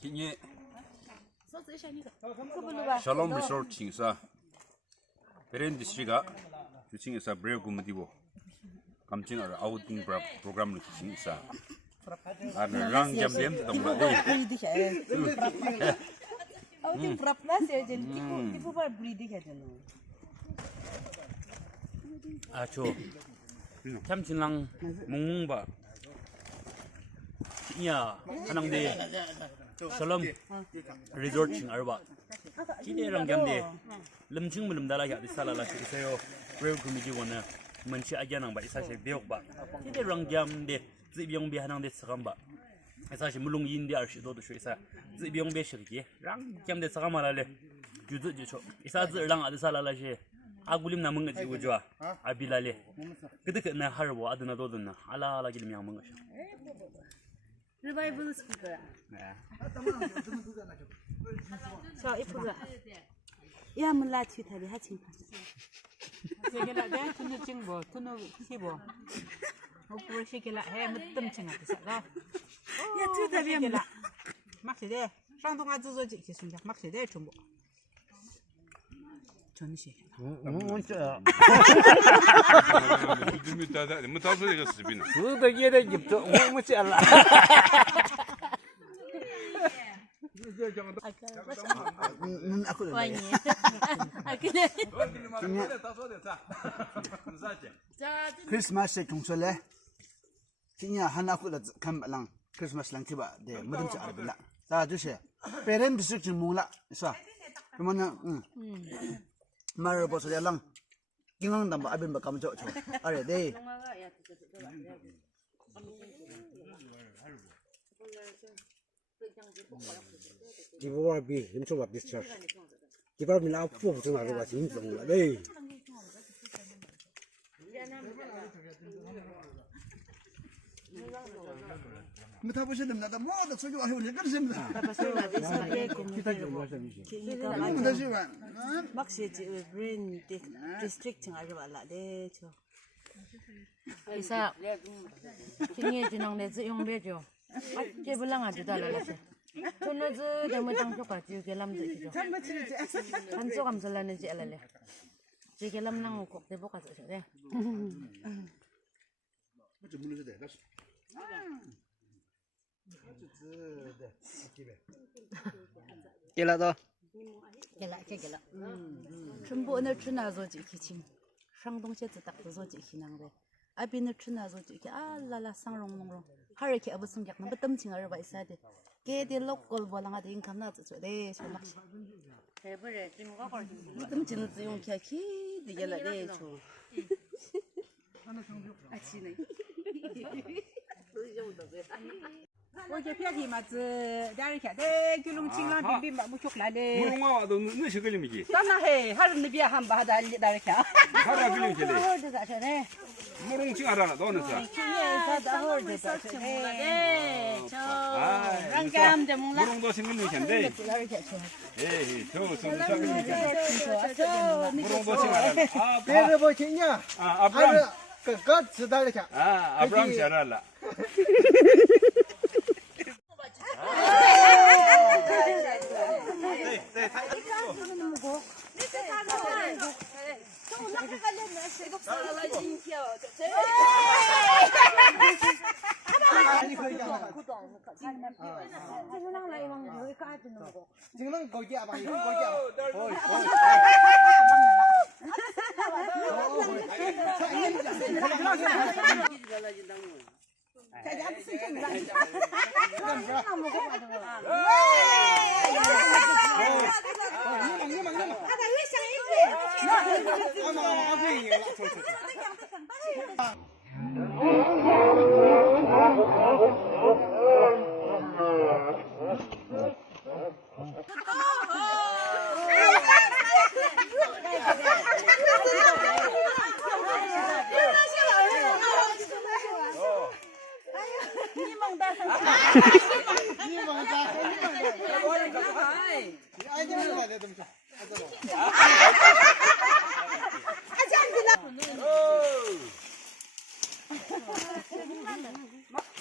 今年 Shalom Resort 칭사 베렌 디스트릭가 주칭에서 브레이크 무디고 감칭을 아웃팅 프로그램을 칭사 아랑 잠렘 동마데 아웃팅 프로그램 jen tipu bar breed 해잖아. 아초 참친랑 몽몽바 야 하낭데 Shalom Resort 칭 알바 지대랑 겸데 lâm 물음 달아야 살라라 주세요 브레이크 무디고는 menci aja nang ba isa se beok ba ti rang jam de zi byong be hanang de sagam ba isa se mulung yin de ar shi do shu isa zi byong be shi ge rang jam de sagam la le ju zi ji cho isa zi rang ad sa la la she agulim na mung ji wo jwa abila le gede na har bo adna do dun ala ala gilim yang mung sha Revival speaker. 자, 이쁘다. 야, 몰라 치타리 하친. Sikila dia tunu cingbo, tunu sibo. Ukur sikila he mutum cinga tisaka. 야, 치타리 몰라. Maksudnya, 상동아 주소 지키 순자. maksudnya 중보. 전시. 문자. 무타서 이거 스비나 그거 얘네 집도 뭐지 알라. 크리스마스 동설에 그냥 하나쿠다 감랑 크리스마스 랑티바 데 뭐든지 알아볼라 자 주세 페렌트 스틱 몰라 자 그러면은 마르 버서랑 깅랑담 아빈 바 감죠 아래 네 Dibawa bi, himso wa discharge. Dibawa mina fu fu na ro sin zong la dei. متى بشدم هذا ما هذا سجوا هو اللي قرزمنا متى شو 막시지 브랜 디스트릭트 알아봐라. 네, 저. isa kinye jinang le zi yong be jo ke bulang a juda la la se chono zi de mo tang choka ji ke lam zi jo kan so kam sala ne ji ala le ji ke lam nang ko te boka se de Kela do. gela 전부 오늘 추나서 지키칭. 상동체 딱 지키는데. 아비는 추나서 지키 알라라 상롱롱롱. 하르케 아부승 약나 버텀칭 알바 있어야돼. 게디 로컬 볼랑아데 인감나 네, 정말. 대불에 좀 거 걸 버텀칭 좀 키키 디게라데 저. 아치네. 오게 피하기 맞지. 다르게 내 길롱 칭랑 빈빈 막 무척 나래. 물롱아 너 너시 걸림이지 따나해. 하루는 비야 한 바다 알리 다르게. 하라 걸림 제래 홀드 자셔네 물롱 칭 알아라 너는 사 kinye 홀드 자셔네 네, 저 랑감 데 몰라 물롱도 생길림 텐데 에이 저 승차 걸림 저 물롱도 칭 알아라 배를 보시냐 아 아브람 그것 쓰달래자 아 아브람 잘 알아 지금 거기 아봐 이거 거기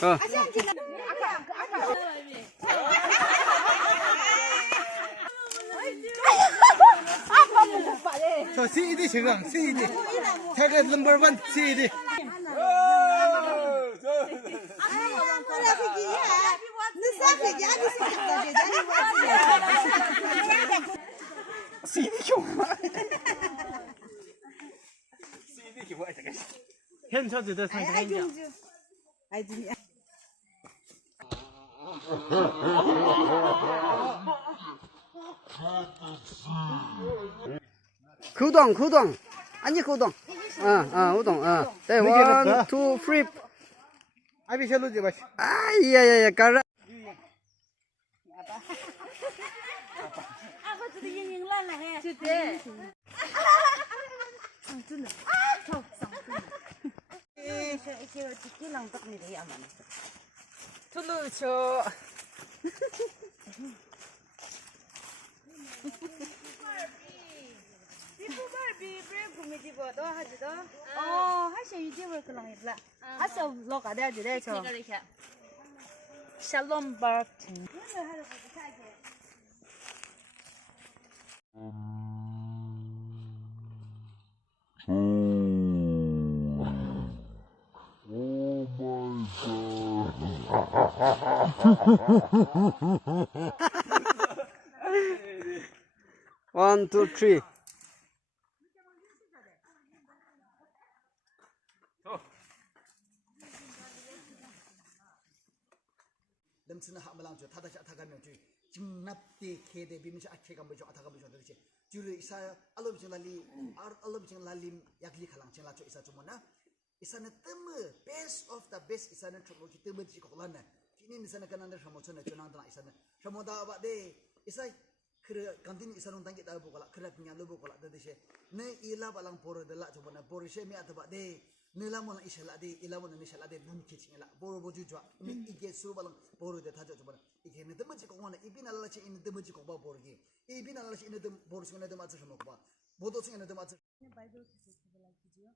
어. 저 CD 지금 CD. 태그 넘버 1 CD. 현처지대 상대ኛ. 구동. 아니 구동. 우동. 네, 1, 2, 3. 아비 샬로지 봐. 예, 가라. 툴루초. 샬롬 바트. One, two, three. lemtsna ha malang jo thada cha thaga me ju jimnap te khede bim cha akhe gam jo athaga jo de julu isa alom ching lali ar alom ching lali yakli khalang ching la cho isa chumona isa na tem best of the best isa na thro ki tem ji ko lan na kini ni sana kanan da shamo chona chona da isa na shamo da ba de isa kre kantin isa non tangi da bo kala kre nya lo bo kala de she ne ila balang por de la chumona por she mi ataba de nila mo lang ishala de ila mo na ishala de dun kitchen la boro bo ju jwa mi ige su balang boro de thajo chumona ige ne dem ji ko ngona ibina la chi in dem ji ko ba boro ge ibina la chi in dem boro su ne dem atsa shamo ko ba bodo su ne dem atsa 바이블 기록을 기지요.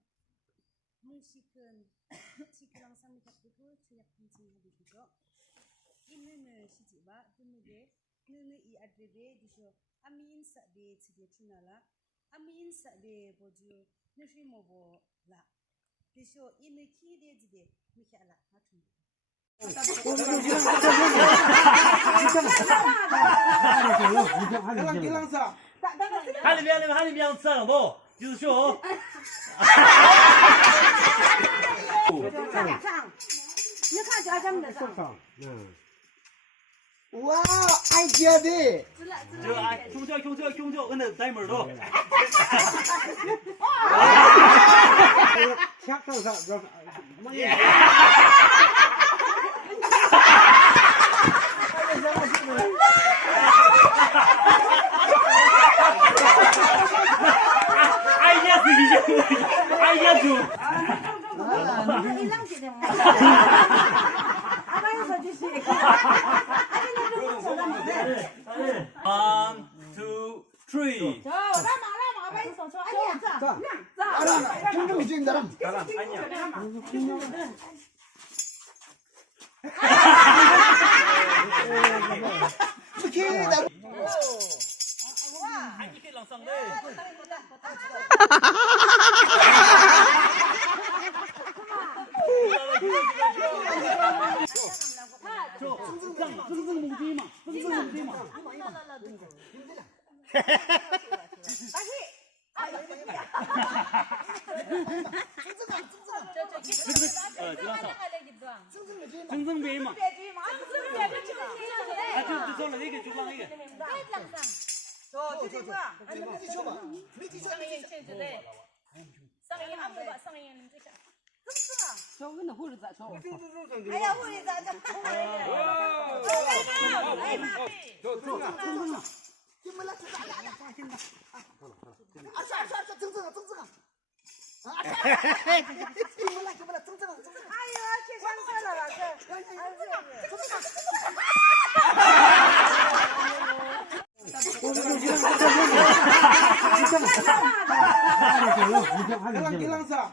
무식은 지크랑 상미탑도 추약 통칭하기죠. 이는 시지바 드무게 너는 이 아드레베 디쇼 아미인사데 지게 추나라 아미인사데 보주 느시모보라 디쇼 이는 키데지데 미샤라 하투 기랑사 哈里边上不，就是说。 와 아이디어 돼 저 아, 경찰, 근데 다이머도. One, two, three. 충분히 지금 나랑 정성배마. 저 손을 이게 주방 이게. 기랑사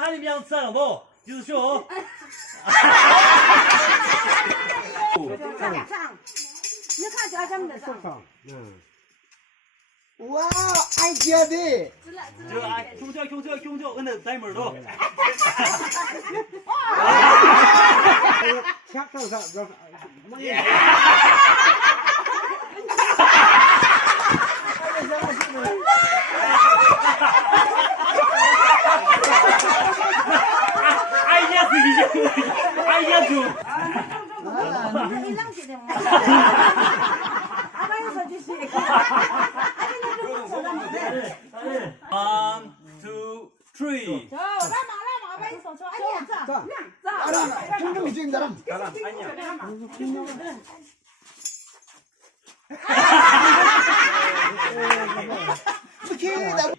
哈里边上不，就是说。 와 와, 아이디어 돼. 경저 어느 타이머로 착각사 아이디어 쓰기 아이디어 좀 One, two, three. 알아, 경경이 지금 나랑. 이렇게 나.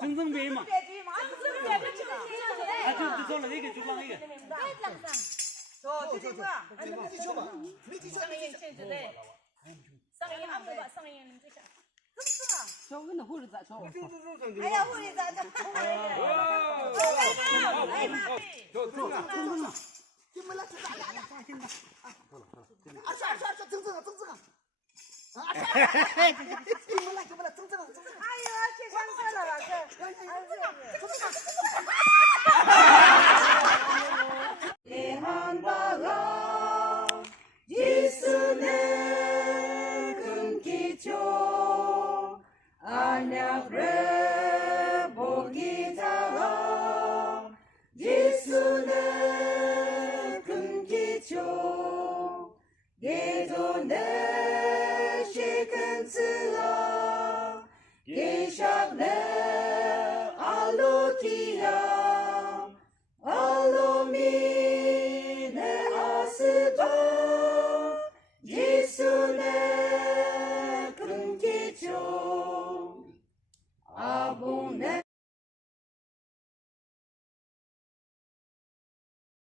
승승배마. 저 저로 이게 주방 이게. 알았어,